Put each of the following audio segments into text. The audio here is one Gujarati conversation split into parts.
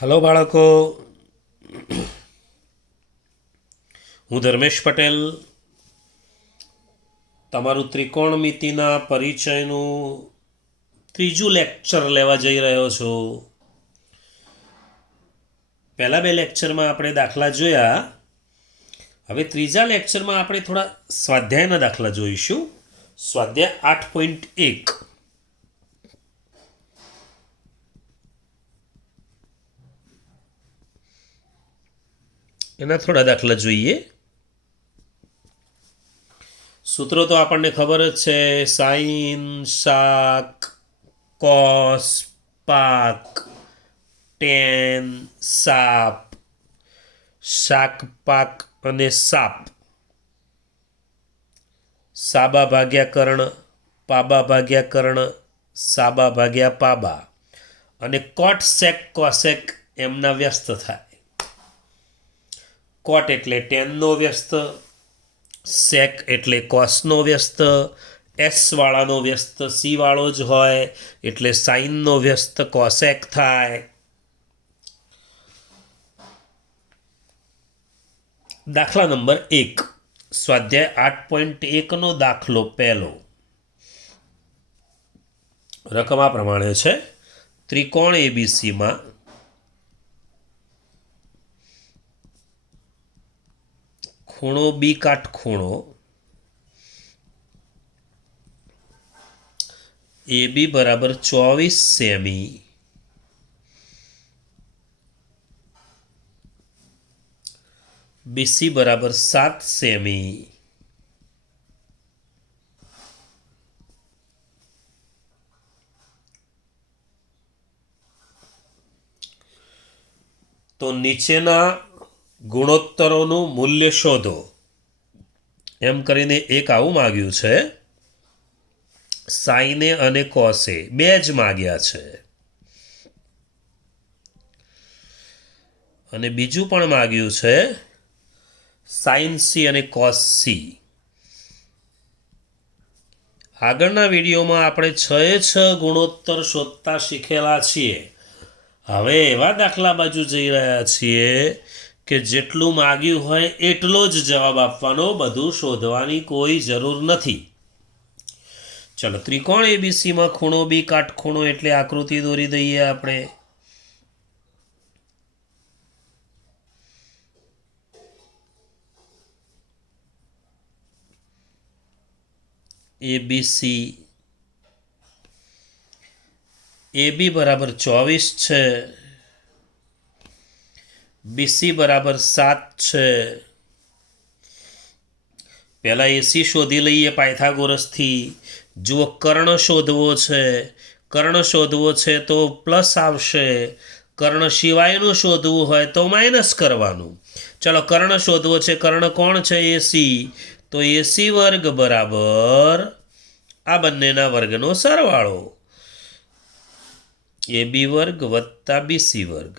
હલો બાળકો, હું ધર્મેશ પટેલ તમારું ત્રિકોણમિતિના પરિચયનું ત્રીજું લેક્ચર લેવા જઈ રહ્યો છું. પહેલા બે લેક્ચરમાં આપણે દાખલા જોયા. હવે ત્રીજા લેક્ચરમાં આપણે થોડા સ્વાધ્યાયના દાખલા જોઈશું. સ્વાધ્યાય 8.1. એના થોડા દાખલા જોઈએ. સૂત્રો તો આપણને ખબર જ છે: સાઈન, શાક, કોસ, પાક, ટેન, સાપ, શાક, પાક અને સાપ. સાબા ભાગ્યા કર્ણ, પાબા ભાગ્યા કર્ણ, સાબા ભાગ્યા પાબા અને કોટ સેક કોસેક એમના વ્યસ્ત થાય. કોટ એટલે ટેનનો વ્યસ્ત, સેક એટલે કોસનો વ્યસ્ત, એસ વાળાનો વ્યસ્ત સી વાળો જ હોય એટલે સાઇનનો વ્યસ્ત કોસેક થાય. દાખલા નંબર 1, સ્વાધ્યાય 8.1 દાખલો પહેલો. રકમ આ પ્રમાણે છે: ત્રિકોણ એબીસીમાં ખૂણો બી કાટખૂણો AB બરાબર 24 સેમી, BC બરાબર 7 સેમી, તો નીચેના ગુણોત્તરોનું મૂલ્ય શોધો એમ કરીને એક આવું માગ્યું છે. સાઈને અને કોસે બે જ માગ્યા છે અને બીજું પણ માગ્યું છે સાઇન સી અને કોસ સી. આગળના વિડીયોમાં આપણે 6 ગુણોત્તર શોધતા શીખેલા છીએ. હવે એવા દાખલા બાજુ જઈ રહ્યા છીએ કે જેટલું માગ્યું હોય એટલો જ જવાબ આપવાનો, બધું શોધવાની કોઈ જરૂર નથી. ચલો, ત્રિકોણ એબીસીમાં ખૂણો બી કાટખૂણો એટલે આકૃતિ દોરી દઈએ આપણે. એબીસી, AB બરાબર 24 છે, BC બરાબર 7 છે. પહેલાં એસી શોધી લઈએ પાયથાગોરસથી. જુઓ, કર્ણ શોધવો છે. કર્ણ શોધવો છે તો પ્લસ આવશે. કર્ણ સિવાયનું શોધવું હોય તો માઇનસ કરવાનું. ચલો, કર્ણ શોધવો છે. કર્ણ કોણ છે? એસી. તો એસી વર્ગ બરાબર આ બંનેના વર્ગનો સરવાળો, AB વર્ગ વત્તા BC વર્ગ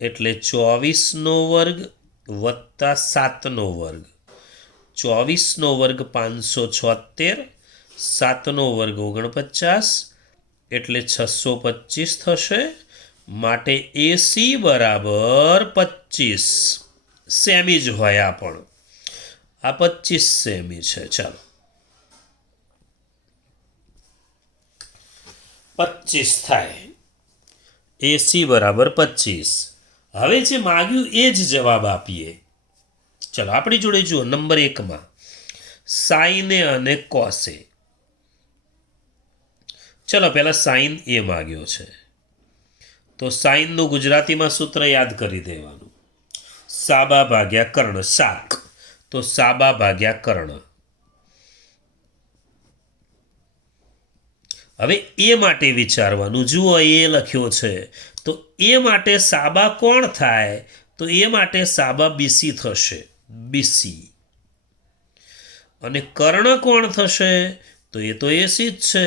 એટલે 24નો વર્ગ વત્તા 7નો વર્ગ. 24નો વર્ગ 576, 7નો વર્ગ 49 એટલે 625 થશે. માટે એસી બરાબર 25 સેમી જ હોય. આ પણ આ 25 સેમી છે. ચાલો, 25 થાય. એસી બરાબર 25. હવે જે માગ્યું એ જ જવાબ આપીએ. ચલો, આપણી જોડે જુઓ નંબર 1માં સાઈને અને કોસે. ચલો, પહેલાં સાઇન એ માગ્યો છે તો સાઇનનું ગુજરાતીમાં સૂત્ર યાદ કરી દેવાનું: સાબા ભાગ્યા કર્ણ. શાક તો સાબા ભાગ્યા કર્ણ. હવે એ માટે વિચારવાનું. જુઓ, એ લખ્યો છે તો એ માટે સાબા કોણ થાય? તો એ માટે સાબા બીસી થશે, બીસી. અને કર્ણ કોણ થશે? તો એ તો એસી જ છે.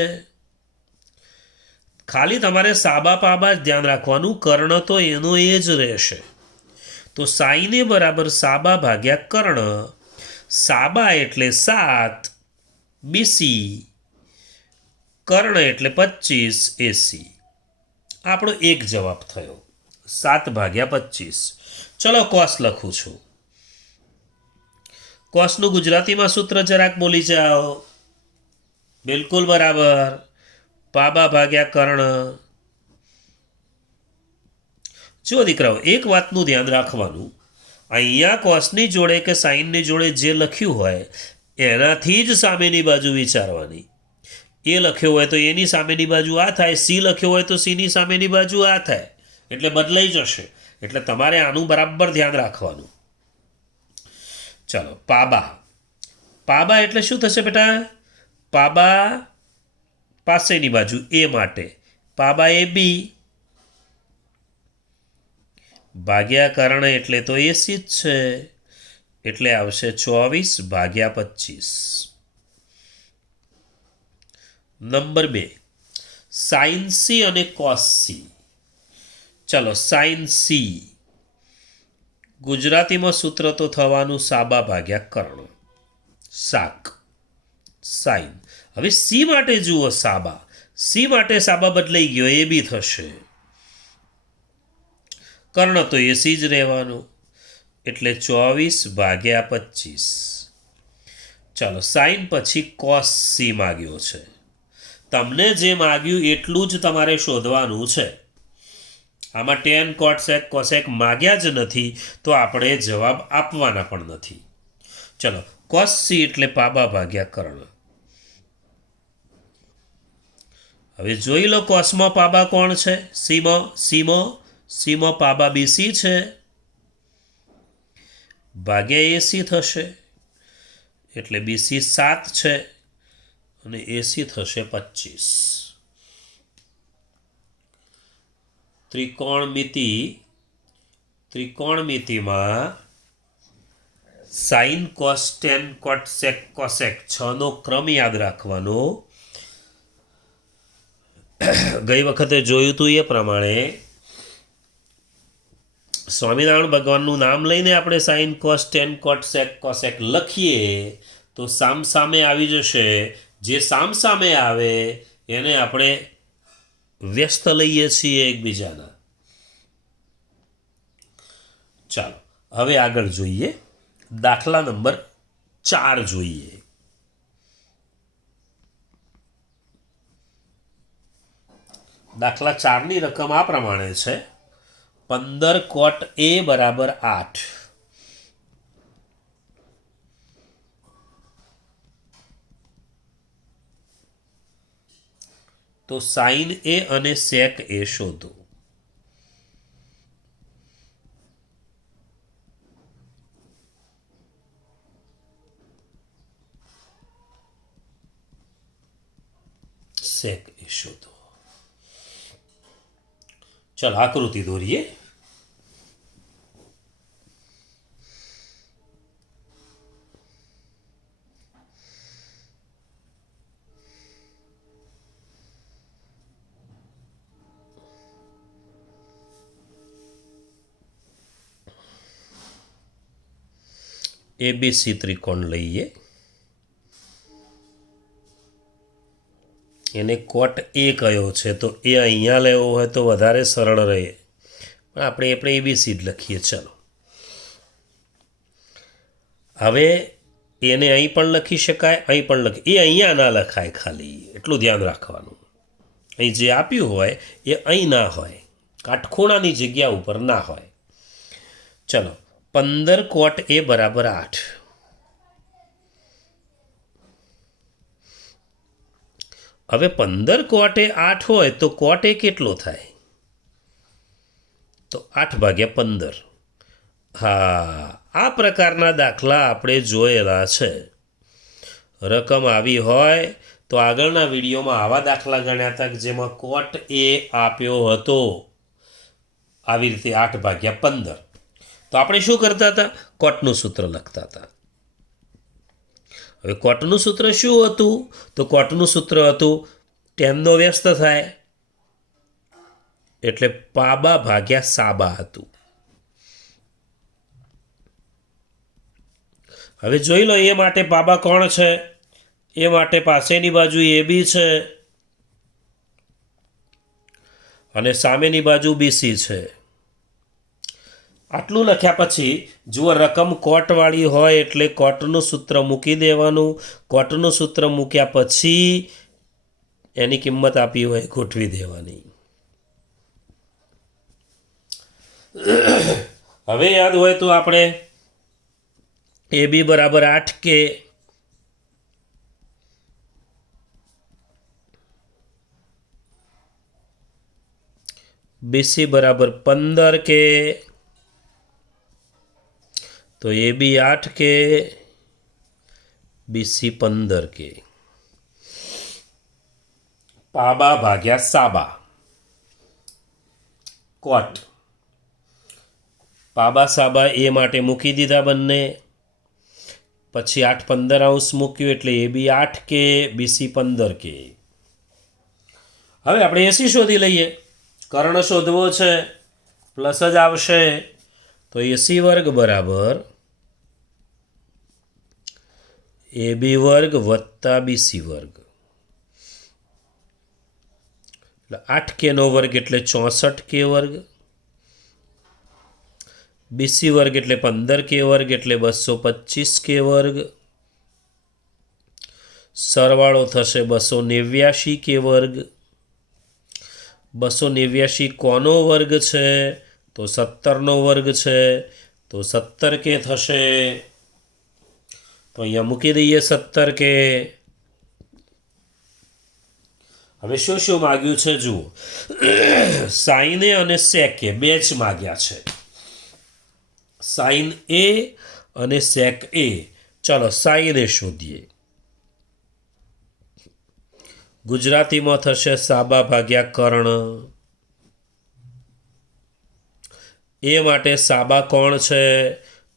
ખાલી તમારે સાબા પાબા જ ધ્યાન રાખવાનું, કર્ણ તો એનો એ જ રહેશે. તો સાઈને બરાબર સાબા ભાગ્યા કર્ણ. સાબા એટલે 7, બીસી કર્ણ એટલે 25 એસી. આપણો એક જવાબ થયો. 7/25. ચલો કોસ લખું છું. કોસનું ગુજરાતીમાં સૂત્ર જરાક બોલી જાઓ. બિલકુલ બરાબર. પાબા ભાગ્યા કર્ણ. જો દીકરાઓ, એક વાતનું ધ્યાન રાખવાનું, અહીંયા કોસની જોડે કે સાઇનની જોડે જે લખ્યું હોય એનાથી જ સામેની બાજુ વિચારવાની. એ લખ્યો હોય તો એની સામેની બાજુ આ થાય, સી લખ્યો હોય તો સીની સામેની બાજુ આ થાય, એટલે બદલાઈ જશે. એટલે તમારે આનું બરાબર ધ્યાન રાખવાનું. ચાલો, પાબા. પાબા એટલે શું થશે બેટા? પાબા પાસેની બાજુ એ માટે પાબા એ બી ભાગ્યા કર્ણ એટલે તો એસી જ છે, એટલે આવશે 24/25. નંબર 2, સાઇન સી અને કોસ સી. ચલો, સાઇન સી ગુજરાતીમાં સૂત્ર તો થવાનું સાબા ભાગ્યા કર્ણ. શાક સાઇન. હવે સી માટે જુઓ, સાબા. સી માટે સાબા બદલાઈ ગયો, એ બી થશે. કર્ણ તો એસી જ રહેવાનું, એટલે 24/25. ચાલો, સાઇન પછી કોસ સી માગ્યો છે. તમને જે માગ્યું એટલું જ તમારે શોધવાનું છે. આમાં ટેન કોટ સેક કોસેક માગ્યા જ નથી, તો આપણે જવાબ આપવાના પણ નથી. ચલો, કોસ સી એટલે પાબા ભાગ્યા કર્ણ. હવે જોઈ લો, કોસમાં પાબા કોણ છે? સીમાં પાબા બીસી છે, ભાગ્યા એસી થશે, એટલે બીસી 7 છે અને એસી થશે 25. ત્રિકોણમિતિમાં સાઇન કોસ ટેન કોટ સેક કોસેક 6નો ક્રમ યાદ રાખવાનો. ગઈ વખતે જોયું હતું એ પ્રમાણે સ્વામિનારાયણ ભગવાનનું નામ લઈને આપણે સાઇન કોસ ટેન કોટ સેક કોસેક લખીએ તો સામે આવી જશે. જે સામે આવે એને આપણે વ્યસ્ત લઈએ છીએ એકબીજાના. ચાલો, હવે આગળ જોઈએ. દાખલા નંબર 4 જોઈએ. દાખલા 4ની રકમ આ પ્રમાણે છે: 15 કોટ એ બરાબર 8. તો સાઇન એ અને સેક એ શોધો. સેક એ શોધો. ચાલો, આકૃતિ દોરીએ. એબીસી ત્રિકોણ લઈએ. એને કોટ એ કયો છે, તો એ અહીંયા લેવો હોય તો વધારે સરળ રહે, પણ આપણે એબીસી જ લખીએ. ચાલો, હવે એને અહીં પણ લખી શકાય, અહીં પણ એ અહીંયા ના લખાય, ખાલી એટલું ધ્યાન રાખવાનું. અહીં જે આપ્યું હોય એ અહીં ના હોય, કાટખૂણાની જગ્યા ઉપર ના હોય. ચલો, 15 કોટ એ બરાબર 8. હવે 15 કોટ એ 8 હોય તો કોટ એ કેટલો થાય? તો 8/15. હા, આ પ્રકારના દાખલા આપણે જોયેલા છે. રકમ આવી હોય તો આગળના વિડીયોમાં આવા દાખલા ગણ્યા હતા જેમાં કોટ એ આપ્યો હતો આવી રીતે 8/15. તો આપણે શું કરતા હતા? કોટનું સૂત્ર લખતા હતા. હવે કોટનું સૂત્ર શું હતું? તો કોટનું સૂત્ર હતું ટેનનો વ્યસ્ત થાય એટલે પાબા ભાગ્યા સાબા હતું. હવે જોઈ લો, એ માટે પાબા કોણ છે? એ માટે પાસેની બાજુ એ બી છે અને સામેની બાજુ બીસી છે. આટલું લખ્યા પછી જુઓ રકમ કોટવાળી હોય એટલે કોટનું સૂત્ર મૂકી દેવાનું. કોટનું સૂત્ર મૂક્યા પછી એની કિંમત આપી હોય ગોઠવી દેવાની. હવે યાદ હોય તો આપણે AB બરાબર 8K, BC બરાબર 15K, તો AB 8K, BC 15K. પાબા ભાગ્યા સાબા, કોટ. પાબા સાબા એ માટે મૂકી દીધા બંને. પછી 8 15 અંશ મૂક્યું એટલે AB 8K, BC 15K. હવે આપણે AC શોધી લઈએ. કર્ણ શોધવો છે, પ્લસ જ આવશે. તો AC વર્ગ બરાબર AB વર્ગ વત્તા BC વર્ગ. 8K નો વર્ગ એટલે 64K વર્ગ, BC વર્ગ એટલે 15K વર્ગ એટલે 225K વર્ગ. સરવાળો થશે 289K વર્ગ. 289 કોનો વર્ગ છે? તો 17નો વર્ગ છે, તો 17K થશે. તો અહીંયા મૂકી દઈએ 17K. હવે શું શું માગ્યું છે જુઓ. સાઈને અને સેકે બે જ માગ્યા છે. સાઇન A અને સેક A. ચાલો સાઈને શોધીએ. ગુજરાતીમાં થશે સાબા ભાગ્યા કર્ણ. એ માટે સાબા કોણ છે?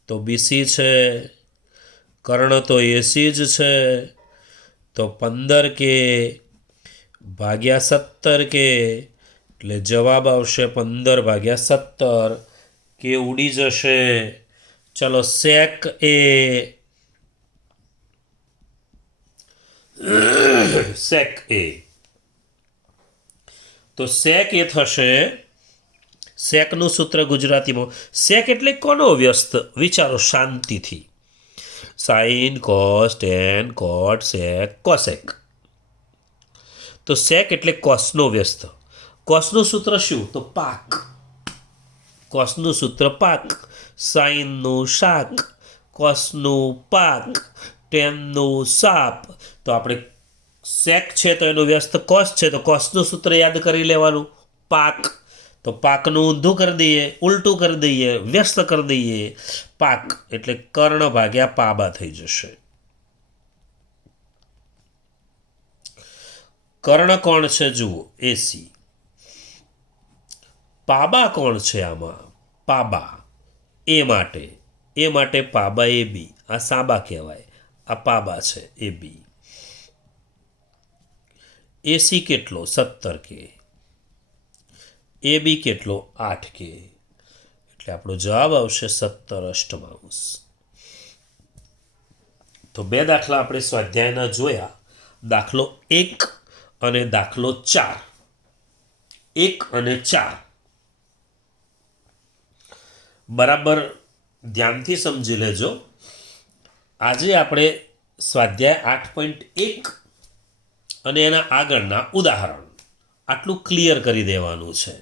તો BC છે. કર્ણ તો AC જ છે. તો 15K ભાગ્યા 17K એટલે જવાબ આવશે 15 ભાગ્યા 17. કે ઉડી જશે. ચલો સેક A. Sec A. તો સેક એ થશે. સેકનું સૂત્ર ગુજરાતીમાં સેક એટલે કોનો વ્યસ્ત? વિચારો શાંતિથી. સાઇન, કોસ, ટેન, કોટ, સેક, કોસેક. તો સેક એટલે કોસનો વ્યસ્ત. કોસનું સૂત્ર શું? તો પાક. કોસનું સૂત્ર પાક. સાઇનનું શાક, કોસનું પાક, ટેનનું સાપ. તો આપણે સેક છે તો એનું વ્યસ્ત કોસ છે, તો કોસનું સૂત્ર યાદ કરી લેવાનું પાક. તો પાકનું ઊંધું કરી દઈએ, ઉલટું કરી દઈએ, વ્યસ્ત કરી દઈએ. પાક એટલે કર્ણ ભાગ્યા પાબા થઈ જશે. કર્ણ કોણ છે જુઓ? AC. પાબા કોણ છે આમાં? પાબા. એ માટે પાબા AB. આ સાબા કહેવાય, આ પાબા છે AB. AC કેટલો? 17K. AB કેટલો? 8K. એટલે આપણો જવાબ આવશે 17 અષ્ટમાંશ. તો બે દાખલા આપણે સ્વાધ્યાયના જોયા. દાખલો 1 અને દાખલો 4. 1 અને 4 બરાબર ધ્યાનથી સમજી લેજો. આજે આપણે સ્વાધ્યાય 8.1 અને એના આગળના ઉદાહરણ આટલું ક્લિયર કરી દેવાનું છે.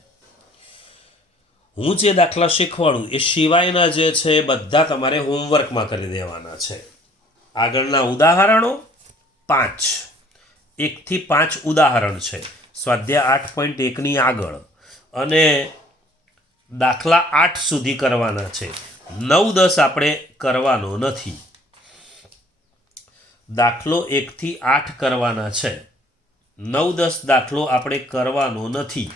હું જે દાખલા શીખવાડું એ સિવાયના જે છે એ બધા તમારે હોમવર્કમાં કરી દેવાના છે. આગળના ઉદાહરણો 5, 1 થી 5 ઉદાહરણ છે સ્વાધ્યાય 8.1ની આગળ, અને દાખલા 8 સુધી કરવાના છે. 9 10 આપણે કરવાનો નથી. દાખલો 1 થી 8 કરવાના છે. 9 10 દાખલો આપણે કરવાનો નથી.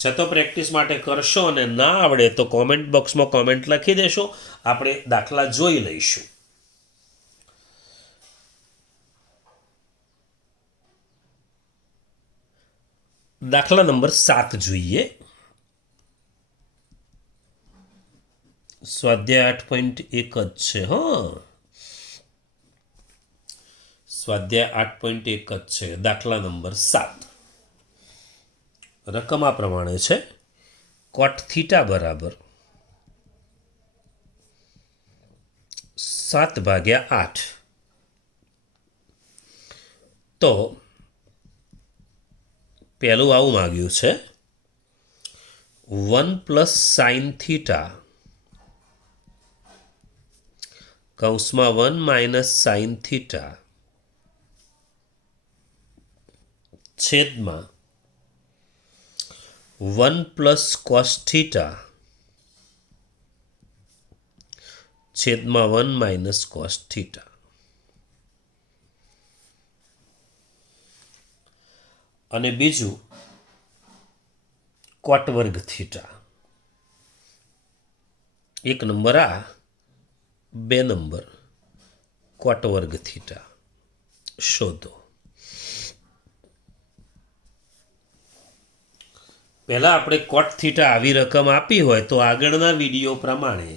છતો પ્રેક્ટિસ માટે કરશો અને ના આવડે તો કોમેન્ટ બોક્સમાં કોમેન્ટ લખી દેશો, આપણે દાખલા જોઈ લઈશું. દાખલા નંબર 7 જોઈએ. સ્વાધ્યાય 8.1 જ છે. સ્વાધ્યાય 8.1 જ છે. દાખલા નંબર 7. રકમ આ પ્રમાણે છે. કોટ થીટા બરાબર 7/8 તો પહેલું આવું માગ્યું છે 1 + sin થીટા કૌંસમાં 1 - sin થીટા છેદમાં 1 + cos થીટા છેદમાં 1 - cos થીટા. અને બીજું cot વર્ગ થીટા. 1 નંબર આ, 2 નંબર cot વર્ગ થીટા શોધો. પહેલાં આપણે cot થીટા આવી રકમ આપી હોય તો આગળના વિડીયો પ્રમાણે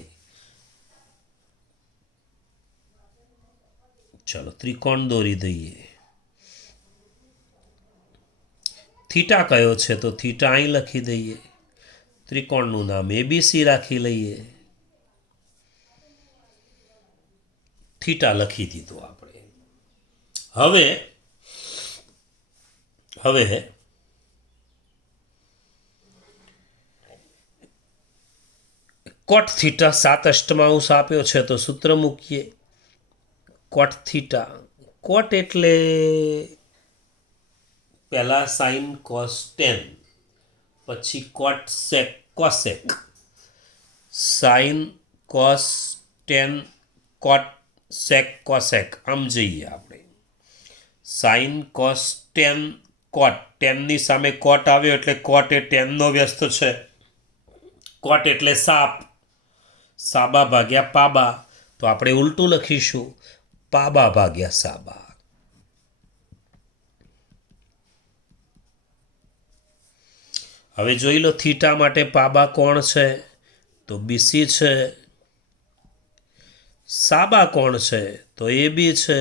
ચલો ત્રિકોણ દોરી દઈએ. થીટા કયો છે તો થીટા અહીં લખી દઈએ. ત્રિકોણનું નામ ABC રાખી લઈએ. થીટા લખી દીધું આપણે. હવે કોટ થીટા 7 અષ્ટમાંશ આપ્યો છે તો સૂત્ર મૂકીએ. કોટ થીટા, કોટ એટલે પહેલાં સાઇન કોસ ટેન, પછી કોટ સેક કોસેક, સાઇન કોસ ટેન કોટ સેક કોસેક, આમ જઈએ આપણે. સાઇન કોસ ટેન કોટ, ટેનની સામે કોટ આવ્યો એટલે કોટ એ ટેનનો વ્યસ્ત છે. કોટ એટલે સાપ, સાબા ભાગ્યા પાબા, તો આપણે ઉલટું લખીશું પાબા ભાગ્યા સાબા. હવે જોઈ લો થીટા માટે પાબા કોણ છે તો બીસી છે, સાબા કોણ છે તો AB છે,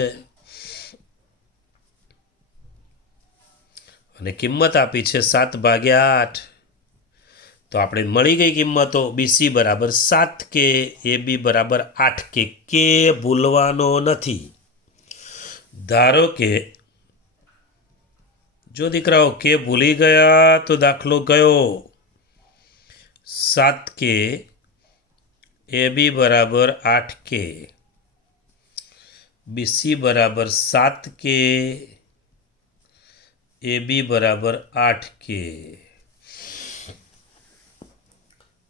અને કિંમત આપી છે 7/8. તો આપણે મળી ગઈ કિંમતો. BC = 7 કે, AB = 8 કે. કે ભૂલવાનો નથી. ધારો કે જો દીકરાઓ કે ભૂલી ગયા તો દાખલો ગયો. 7 કે, AB = 8 કે, BC = 7 કે, AB = 8 કે.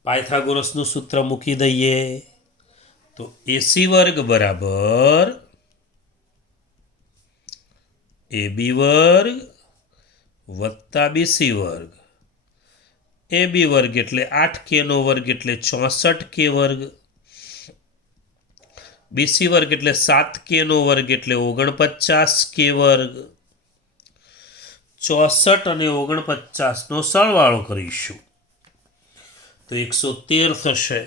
પાયથાગોરસનું સૂત્ર મૂકી દઈએ તો AC² = AB² વત્તા BC². AB² એટલે 8K² એટલે 64K². BC² એટલે 7K² એટલે 49K². 64 અને 49નો સરવાળો કરીશું તો 113 થશે.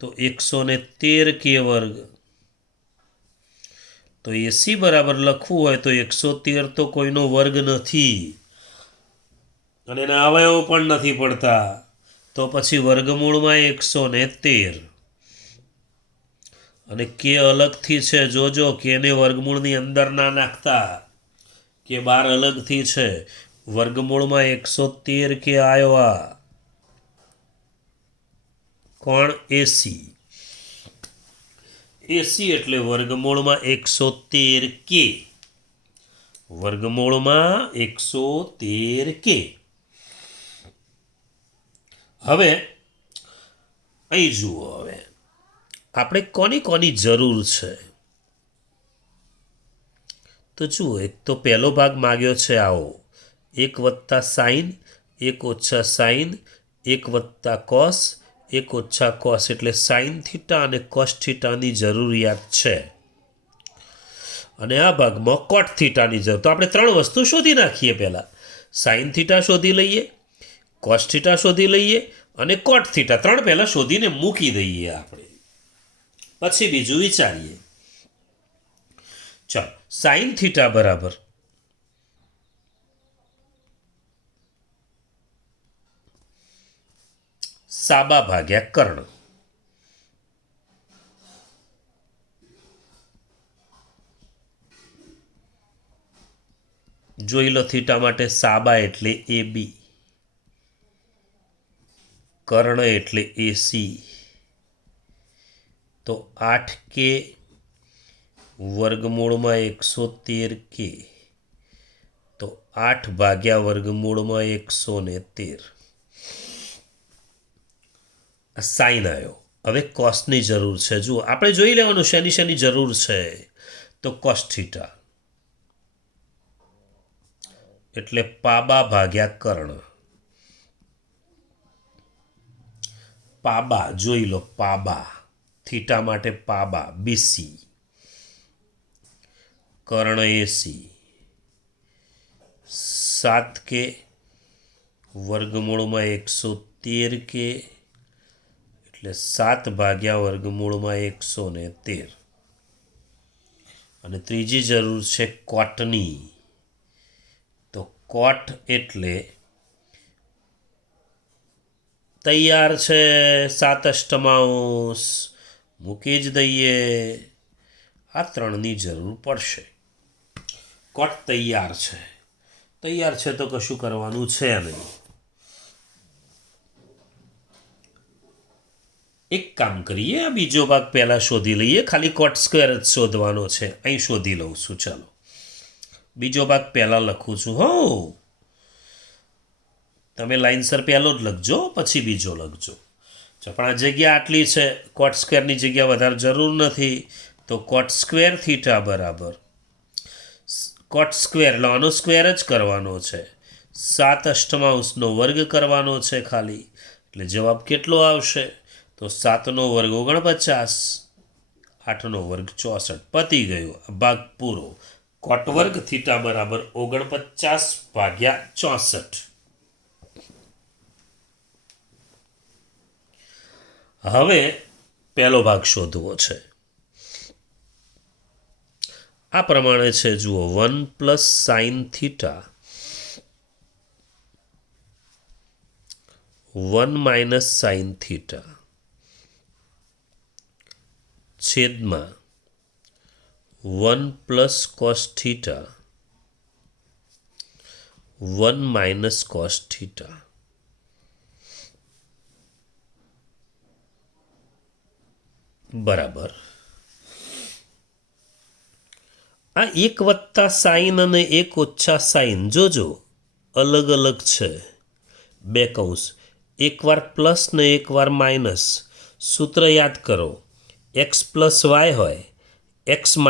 તો 113K². તો AC બરાબર લખવું હોય તો 113 તો કોઈનો વર્ગ નથી અને એના અવયવ પણ નથી પડતા, તો પછી વર્ગમૂળમાં 113. અને કે અલગથી છે, જોજો કેને વર્ગમૂળની અંદર ના નાખતા, કે 12 અલગથી છે. વર્ગમૂળમાં 113 કે આવ્યા. કોણ? AC. AC એટલે વર્ગમૂળમાં 113 કે. વર્ગમૂળમાં 113 કે. હવે અહીં જુઓ, હવે આપણે કોની જરૂર છે તો જુઓ. એક તો પહેલો ભાગ માગ્યો છે આવો 1 + સાઇન, 1 - સાઇન, 1 + કોસ, 1 - કોસ એટલે સાઇન થીટા અને કોસ થીટાની જરૂરિયાત છે. અને આ ભાગમાં કોટ થીટાની જરૂર. તો આપણે 3 વસ્તુ શોધી નાખીએ. પહેલાં સાઇન થીટા શોધી લઈએ, કોસ થીટા શોધી લઈએ અને કોટ થીટા. 3 પહેલાં શોધીને મૂકી દઈએ આપણે, પછી બીજું વિચારીએ. ચાલો, સાઇન થીટા બરાબર સાબા ભાગ્યા કર્ણ. જોઈ લો થીટા માટે સાબા એટલે AB, કર્ણ એટલે AC. તો 8K વર્ગમૂળમાં 113K, તો 8 ભાગ્યા વર્ગમૂળમાં 113. સાઈન આવ્યો. હવે કોસની જરૂર છે. જુઓ આપણે જોઈ લેવાનું શેની જરૂર છે. તો કોસ થીટા એટલે પાબા ભાગ્યા કર્ણ. પાબા જોઈ લો, પાબા થીટા માટે પાબા BC, કર્ણ AC. 7K વર્ગમૂળમાં 113K એટલે 7 ભાગ્યા વર્ગમૂળમાં 113. અને ત્રીજી જરૂર છે કોટની. તો કોટ એટલે તૈયાર છે 7/8 મૂકી જ દઈએ. આ 3ની જરૂર પડશે. કોટ તૈયાર છે. તૈયાર છે તો કશું કરવાનું છે નહીં. એક કામ કરીએ, આ બીજો ભાગ પહેલાં શોધી લઈએ. ખાલી કોટ સ્ક્વેર જ શોધવાનો છે. અહીં શોધી લઉં છું. ચાલો બીજો ભાગ પહેલાં લખું છું. હો, તમે લાઇનસર પહેલો જ લખજો, પછી બીજો લખજો. પણ આ જગ્યા આટલી છે, કોટ સ્ક્વેરની જગ્યા વધારે જરૂર નથી. તો કોટ સ્ક્વેર થીટા બરાબર કોટ સ્ક્વેર એટલે આનો સ્ક્વેર જ કરવાનો છે. 7/8 વર્ગ કરવાનો છે ખાલી. એટલે જવાબ કેટલો આવશે? તો 7 વર્ગ 49, 8 વર્ગ 64. પતી ગયું, ભાગ પૂરો. કોટ વર્ગ થીટા બરાબર 49/64. હવે પહેલો ભાગ શોધવો છે. આ પ્રમાણે છે. જુઓ 1 + sin થીટા 1 - sin થીટા છેદમાં 1 + cos થીટા 1 - cos થીટા. બરાબર. આ 1 + સાઇન અને 1 - સાઇન જોજો અલગ અલગ છે. 2 કૌંસ, એકવાર પ્લસ ને એકવાર માઇનસ. સૂત્ર યાદ કરો. x + y હોય, x - y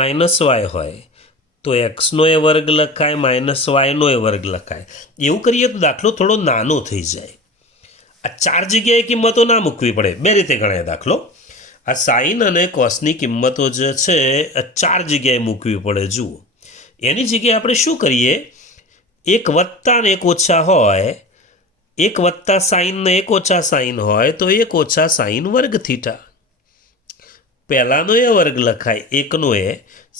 હોય તો એક્સનો એ વર્ગ લખાય, -yનો એ વર્ગ લખાય. એવું કરીએ તો દાખલો થોડો નાનો થઈ જાય. આ 4 જગ્યાએ કિંમતો ના મૂકવી પડે. 2 રીતે ગણાય દાખલો. આ સાઇન અને કોસની કિંમતો જે છે 4 જગ્યાએ મૂકવી પડે. જુઓ એની જગ્યાએ આપણે શું કરીએ, 1 વત્તા ને 1 ઓછા હોય, 1 + સાઇન ને 1 - સાઇન હોય તો 1 - સાઇન વર્ગ થીટા. પહેલાંનો એ વર્ગ લખાય, એકનો એ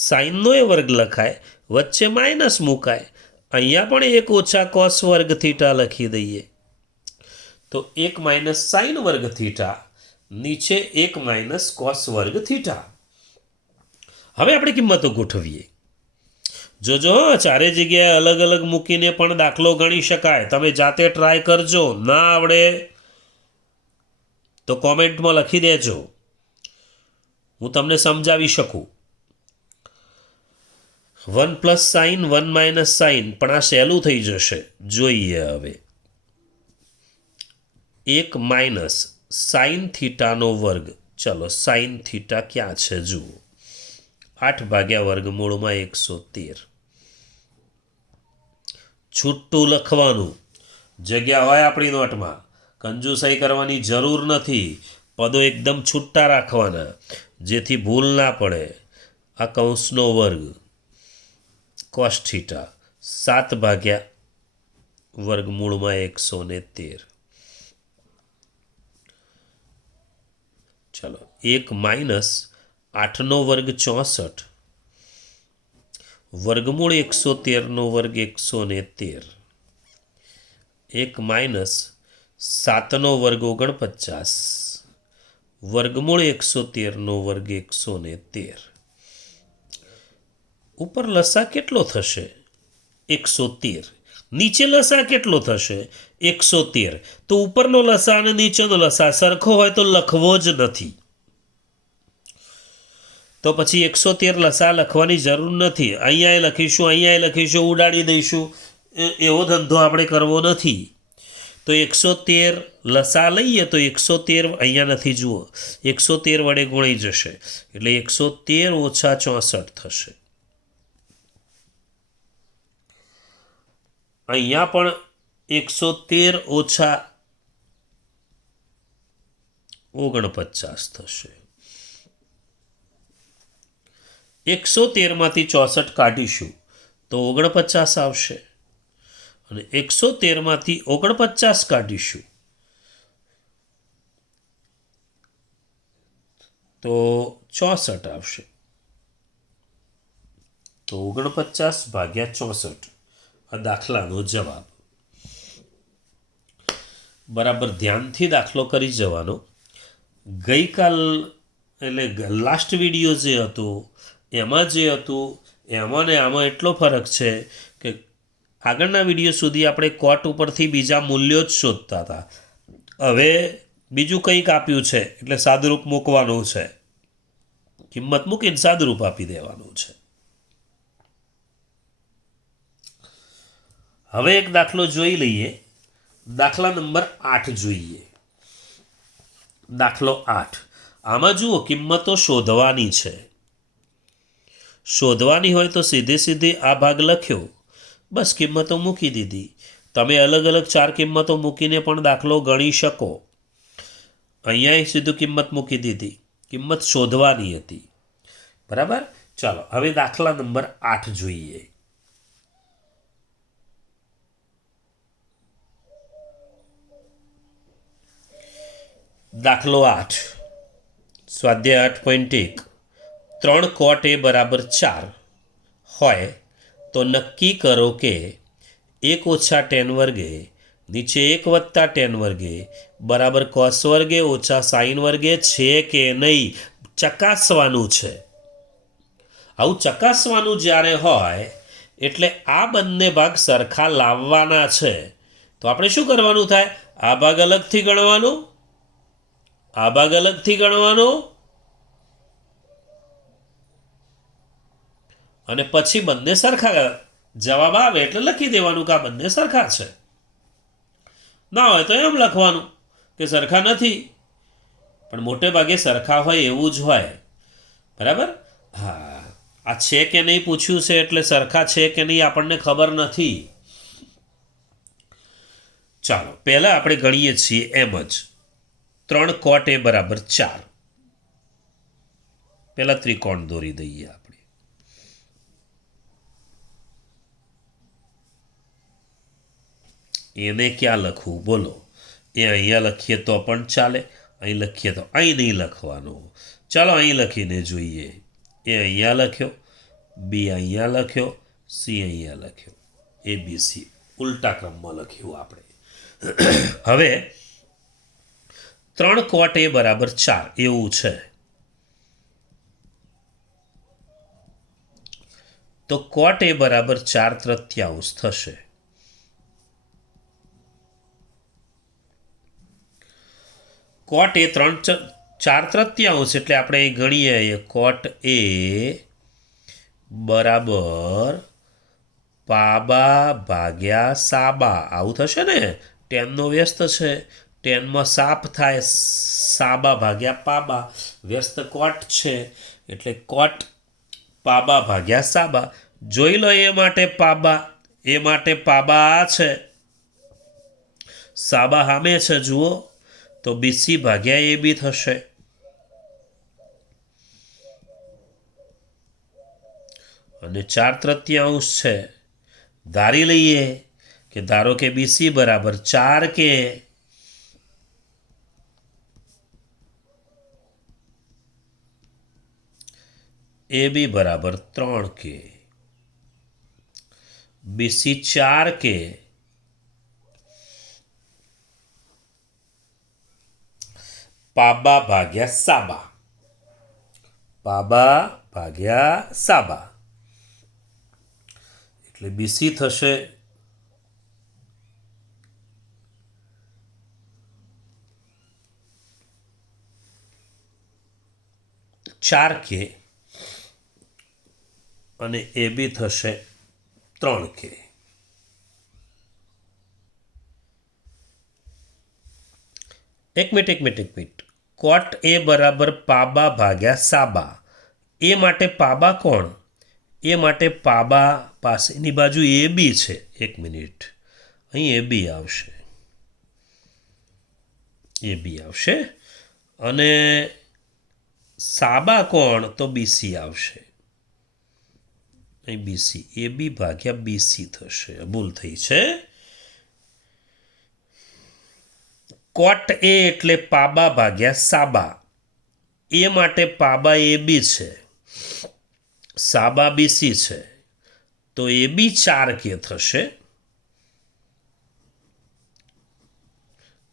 સાઇનનો એ વર્ગ લખાય, વચ્ચે માઇનસ મુકાય. અહીંયા પણ 1 - કોસ વર્ગ થીટા લખી દઈએ. તો 1 - સાઇન વર્ગ થીટા, નીચે 1 - કોસ વર્ગ થીટા. હવે આપણે કિંમતો ગોઠવીએ. જોજો ચારે જગ્યાએ અલગ અલગ મૂકીને પણ દાખલો ગણી શકાય. તમે જાતે ટ્રાય કરજો. ના આવડે તો કોમેન્ટમાં લખી દેજો, હું તમને સમજાવી શકું. 1 + સાઇન 1 - સાઇન, પણ આ સહેલું થઈ જશે. જોઈએ હવે 1 - સાઇન થીટાનો વર્ગ. ચલો સાઇન થીટા ક્યાં છે? જુઓ 8 ભાગ્યા વર્ગમૂળમાં 113. છૂટું લખવાનું. જગ્યા હોય આપણી નોટમાં, કંજુસાઈ કરવાની જરૂર નથી. પદો એકદમ છૂટા રાખવાના જેથી ભૂલ ના પડે. આ કૌંસનો વર્ગ કોસ થીટા 7 ભાગ્યા વર્ગમૂળમાં 113. ચલો 1 - 8 વર્ગ 64, વર્ગમૂળ 113 વર્ગ 113. 1 - 7 વર્ગ 49, વર્ગમૂળ 113 વર્ગ 113. ઉપર લસા કેટલો થશે? 113. નીચે લસા કેટલો થશે? 113. તો ઉપરનો લસા અને નીચેનો લસા સરખો હોય તો લખવો જ નથી. તો પછી 113 લસા લખવાની જરૂર નથી. અહીંયા લખીશું, ઉડાડી દઈશું. એવો ધંધો આપણે કરવો નથી. તો 113 લસા લઈએ તો 113 અહીંયા નથી, જુઓ 113 વડે ગુણાઈ જશે એટલે 113 ઓછા 64 થશે. અહીંયા પણ 113 ઓછા 49 થશે. 113 માંથી 64 કાઢીશું તો 49 આવશે અને 113 માંથી 49 કાઢીશું તો 64 આવશે. તો 49 ભાગ્યા 64 આ દાખલાનો જવાબ. બરાબર ધ્યાનથી દાખલો કરી જવાનો. ગઈકાલ એટલે લાસ્ટ વિડીયો જે હતો એમાં ને આમાં એટલો ફરક છે કે આગળના વિડીયો સુધી આપણે કોટ ઉપરથી બીજા મૂલ્યો જ શોધતા હતા. હવે બીજું કંઈક આપ્યું છે એટલે સાદુરૂપ મૂકવાનું છે. કિંમત મૂકીને સાદુરૂપ આપી દેવાનું છે. હવે એક દાખલો જોઈ લઈએ. દાખલા નંબર 8 જોઈએ. દાખલો 8. આમાં જુઓ કિંમતો શોધવાની છે. શોધવાની હોય તો સીધી આ ભાગ લખ્યો, બસ કિંમતો મૂકી દીધી. તમે અલગ અલગ 4 કિંમતો મૂકીને પણ દાખલો ગણી શકો. અહીંયા સીધું કિંમત મૂકી દીધી. કિંમત શોધવાની હતી. બરાબર. ચાલો હવે દાખલા નંબર 8 જોઈએ. દાખલો 8 સ્વાધ્યાય 8.1. 3 cot A બરાબર 4 હોય તો નક્કી કરો કે 1 ઓછા tan વર્ગે નીચે 1 વત્તા tan વર્ગે બરાબર cos વર્ગે ઓછા sin વર્ગે છે કે નહીં. ચકાસવાનું છે. આવું ચકાસવાનું જ્યારે હોય એટલે આ બંને ભાગ સરખા લાવવાના છે. તો આપણે શું કરવાનું થાય? આ ભાગ અલગથી ગણવાનો, આ ભાગ અલગથી ગણવાનો અને પછી બંને સરખા જવાબ આવે એટલે લખી દેવાનું કે આ બંને સરખા છે. ના હોય તો એમ લખવાનું કે સરખા નથી, પણ મોટે ભાગે સરખા હોય એવું જ હોય. બરાબર. હા, આ છે કે નહીં પૂછ્યું છે એટલે સરખા છે કે નહીં આપણને ખબર નથી. ચાલો પહેલા આપણે ગણીએ છીએ એમ જ. 3 cot A બરાબર 4. પહેલા ત્રિકોણ દોરી દઈએ આપણે. એને ક્યાં લખવું બોલો? એ અહીંયા લખીએ તો પણ ચાલે, અહીં લખીએ તો અહીં નહીં લખવાનું. ચાલો અહીં લખીને જોઈએ. એ અહીંયા લખ્યો, બી અહીંયા લખ્યો, સી અહીંયા લખ્યો, ABC ઉલટા ક્રમમાં લખ્યું આપણે. હવે 3 cot A બરાબર 4 એવું છે તો cot A બરાબર 4/3 થશે. cot A 4/3 એટલે આપણે ગણીએ cot A બરાબર પાબા ભાગ્યા સાબા. આવું થશે ને. ટેનનો વ્યસ્ત છે, ટેનમાં સાપ થાય, સાબા ભાગ્યા પાબા. વ્યસ્ત કોટ છે એટલે કોટ પાબા ભાગ્યા સાબા. જોઈ લો એ માટે પાબા આ છે, સાબા સામે છે જુઓ તો BC ભાગ્યા AB થશે. અને 4/3 છે. ધારી લઈએ કે ધારો કે BC બરાબર 4 કે AB બરાબર 3 કે. BC 4 કે પાબા ભાગ્યા સાબા. એટલે બીસી થશે 4K અને AB થશે 3K. એક મિનિટ. કોટ એ બરાબર પાબા ભાગ્યા સાબા. એ માટે પાબા કોણ? એ માટે પાબા પાસેની બાજુ AB છે. એક મિનિટ, અહીં AB આવશે અને સાબા કોણ? તો BC આવશે. અહીં BC, AB ભાગ્યા BC થશે. ભૂલ થઈ છે. કોટ એ એટલે પાબા ભાગ્યા સાબા. એ માટે પાબા AB છે, સાબા BC છે, તો AB 4K થશે.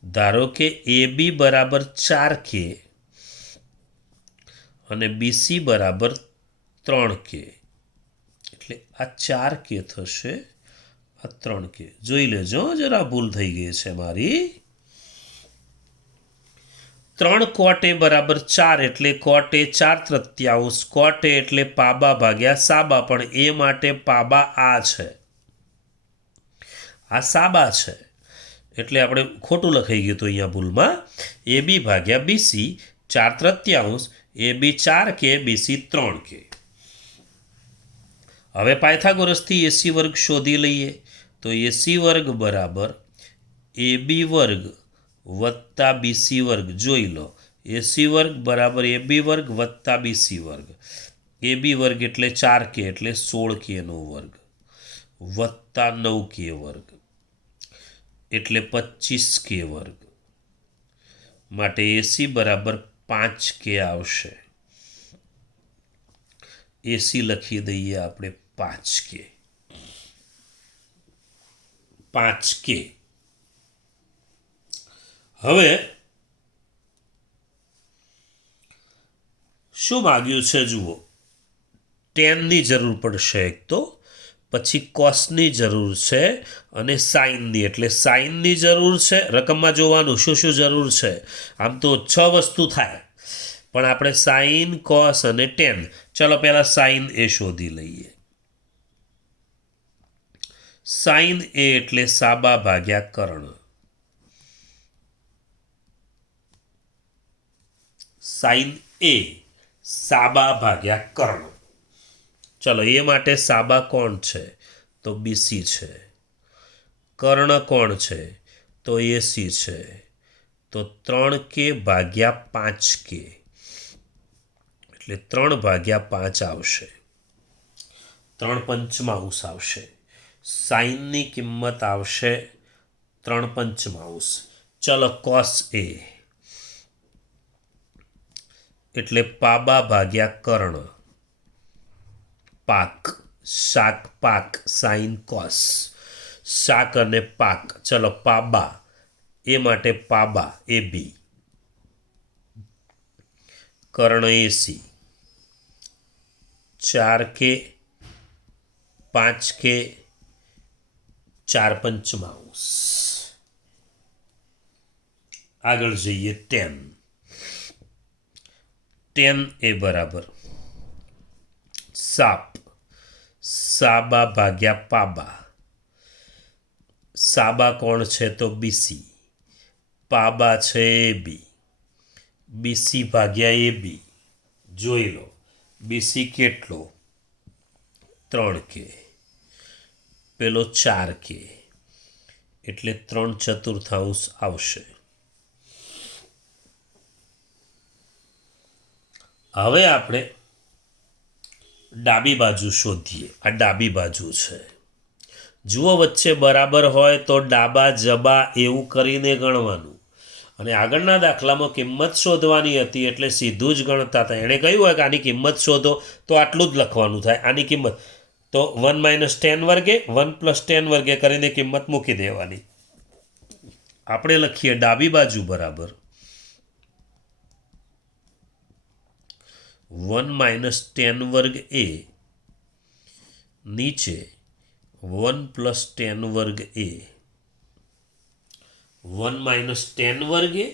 ધારો કે AB બરાબર 4K અને BC બરાબર 3K, એટલે આ 4K થશે, આ 3K. જોઈ લેજો, જરા ભૂલ થઈ ગઈ છે મારી. 3 કોટ એ બરાબર 4 એટલે કોટ એ 4/3. કોટ એ એટલે પાબા ભાગ્યા સાબા, પણ એ માટે પાબા આ છે, આ સાબા છે, એટલે આપણે ખોટું લખાઈ ગયું હતું અહીંયા ભૂલમાં. AB ભાગ્યા BC 4/3, AB 4K, BC 3K. હવે પાયથાગોરસથી AC વર્ગ શોધી લઈએ. તો AC વર્ગ બરાબર AB વર્ગ વત્તા BC વર્ગ. જોઈ લો, AC વર્ગ બરાબર AB વર્ગ વત્તા BC વર્ગ. AB વર્ગ એટલે 4K એટલે 16K નો વર્ગ વત્તા 9K વર્ગ એટલે 25K વર્ગ. માટે AC બરાબર 5K આવશે. AC લખી દઈએ આપણે 5K. હવે શું માગ્યું છે જુઓ. ટેનની જરૂર પડશે એક તો, પછી કોસની જરૂર છે અને સાઇનની. એટલે સાઇનની જરૂર છે, રકમમાં જોવાનું શું શું જરૂર છે. આમ તો 6 વસ્તુ થાય, પણ આપણે સાઇન, કોસ અને ટેન. ચલો પહેલાં સાઇન એ શોધી લઈએ. સાઇન એ એટલે સાબા ભાગ્યા કર્ણ. સાઇન એ સાબા ભાગ્યા કર્ણ. ચલો, એ માટે સાબા કોણ છે? તો BC છે. કર્ણ કોણ છે? તો AC છે. તો 3K ભાગ્યા 5K એટલે 3/5 આવશે. 3/5 આવશે. સાઇનની કિંમત આવશે 3/5. ચલો, કોસ એ એટલે પાબા ભાગ્યા કર્ણ. પાક, શાક પાક, સાઇન કોસ, શાક અને પાક. ચલો, પાબા એ માટે પાબા AB, કર્ણ AC, 4K 5K 4/5. આગળ જઈએ. ટેન એ બરાબર સાપ, સાબા ભાગ્યા પાબા. સાબા કોણ છે? તો BC. પાબા છે AB, BC ભાગ્યા AB. જોઈ લો, BC કેટલો? 3K, પેલો 4K એટલે 3/4 આવશે. હવે આપણે ડાબી બાજુ શોધીએ. આ ડાબી બાજુ છે. જુઓ, વચ્ચે બરાબર હોય તો ડાબા જબા એવું કરીને ગણવાનું. અને આગળના દાખલામાં કિંમત શોધવાની હતી એટલે સીધું જ ગણતા હતા. એણે કહ્યું હોય કે આની કિંમત શોધો, તો આટલું જ લખવાનું થાય. આની કિંમત તો 1 - 10 વર્ગે 1 + 10 વર્ગે કરીને કિંમત મૂકી દેવાની. આપણે લખીએ ડાબી બાજુ બરાબર 1 - 10 વર્ગ એ નીચે 1 + tan વર્ગ a, 1 - tan વર્ગ a,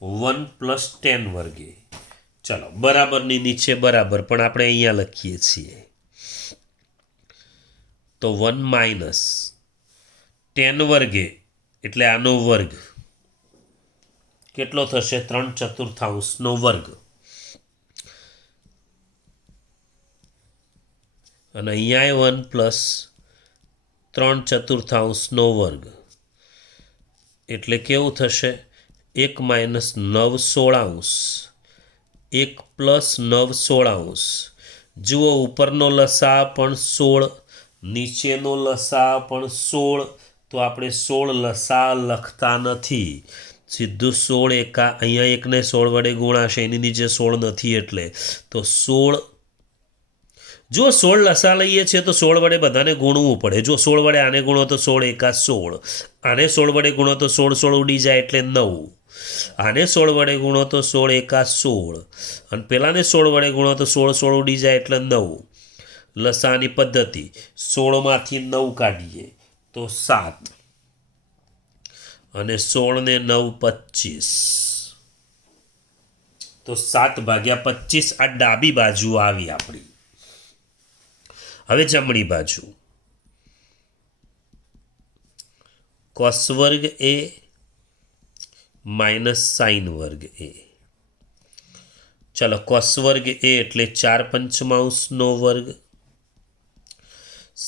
1 + tan વર્ગ a. ચલો બરાબરની નીચે બરાબર પણ આપણે અહીંયા લખીએ છીએ. તો 1 tan વર્ગ a એટલે આનો વર્ગ કેટલો થશે? 3/4 વર્ગ. અને અહીંયા 1 + 3/4 વર્ગ એટલે કેવું થશે? 1 - 9/16, 1 + 9/16. જુઓ ઉપરનો લસા પણ 16, નીચેનો લસા પણ 16. તો આપણે 16 લસા લખતા નથી, સીધું 16 એકા અહીંયા 1ને 16 વડે ગુણાશે, એની નીચે 16 નથી એટલે. તો 16, જો 16 લસા લઈએ છીએ તો 16 વડે બધાને ગુણવું પડે. જો 16 વડે આને ગુણો તો 16 એકા 16, આને 16 વડે ગુણો તો 16 ઉડી જાય એટલે 9, આને 16 વડે ગુણો તો 16 એકા 16, અને પેલાને 16 વડે ગુણો તો 16 ઉડી જાય એટલે 9. લસાની પદ્ધતિ 16માંથી 9 કાઢીએ તો 7, અને 16 ને 9 25. તો 7/25 આ ડાબી બાજુ આવી આપણી. હવે જમણી બાજુ cos વર્ગ a - sin વર્ગ a. ચલો cos વર્ગ a એટલે 4/5 વર્ગ,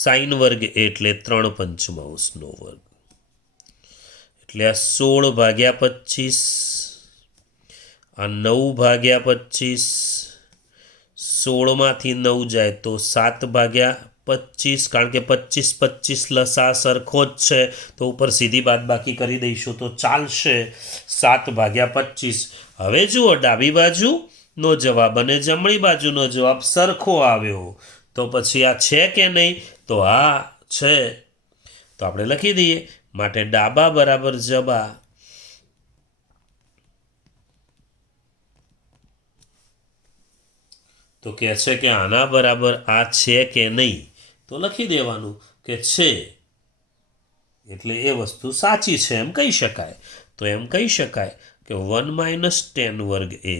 sin વર્ગ a એટલે 3/5 વર્ગ. એટલે આ 16/25, આ 9/25. 16માંથી 9 જાય તો 7/25, કારણ કે 25 લસા સરખો જ છે તો ઉપર સીધી બાદબાકી કરી દઈશું તો ચાલશે. 7/25. હવે જુઓ ડાબી બાજુનો જવાબ અને જમણી બાજુનો જવાબ સરખો આવ્યો. તો પછી આ છે કે નહીં? તો હા છે. તો આપણે લખી દઈએ. માટે ડાબા બરાબર જબા. તો કહે છે કે આના બરાબર આ છે કે નહીં? તો લખી દેવાનું કે છે, એટલે એ વસ્તુ સાચી છે એમ કહી શકાય. તો એમ કહી શકાય કે 1 - tan વર્ગ a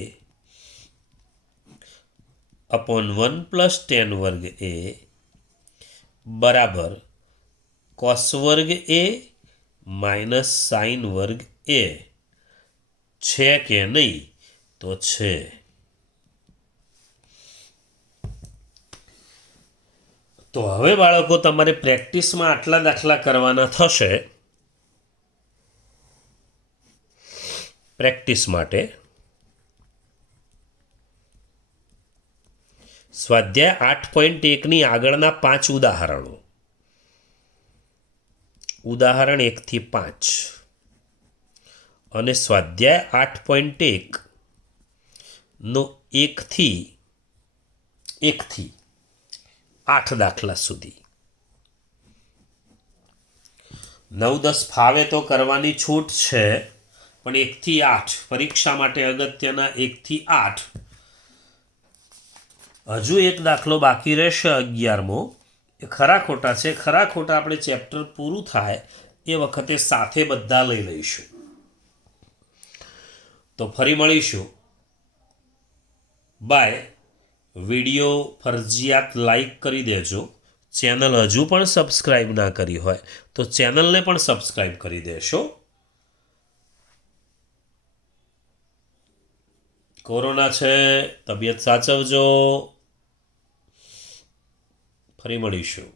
upon 1 + tan વર્ગ a બરાબર cos વર્ગ a - sin વર્ગ a. છે કે નહીં? તો છે. તો હવે બાળકો તમારે પ્રેક્ટિસમાં આટલા દાખલા કરવાના થશે. પ્રેક્ટિસ માટે સ્વાધ્યાય 8.1ની આગળના 5 ઉદાહરણો. ઉદાહરણ 1 થી 5 અને સ્વાધ્યાય 8.1 નો 1 થી 8 દાખલા સુધી. 9, 10 ફાવે તો કરવાની છૂટ છે, પણ 1 થી 8 પરીક્ષા માટે અગત્યના. 1 થી 8 હજુ એક દાખલો બાકી રહેશે 11મો. એ ખરા ખોટા છે. ખરા ખોટા આપણે ચેપ્ટર પૂરું થાય એ વખતે સાથે બધા લઈ લઈશું. તો ફરી મળીશું. બાય. વિડીયો ફરજિયાત લાઈક કરી દેજો. ચેનલ હજુ પણ સબસ્ક્રાઈબ ના કરી હોય તો ચેનલને પણ સબસ્ક્રાઈબ કરી દેશો. કોરોના છે, તબિયત સાચવજો. ફરી મળીશું.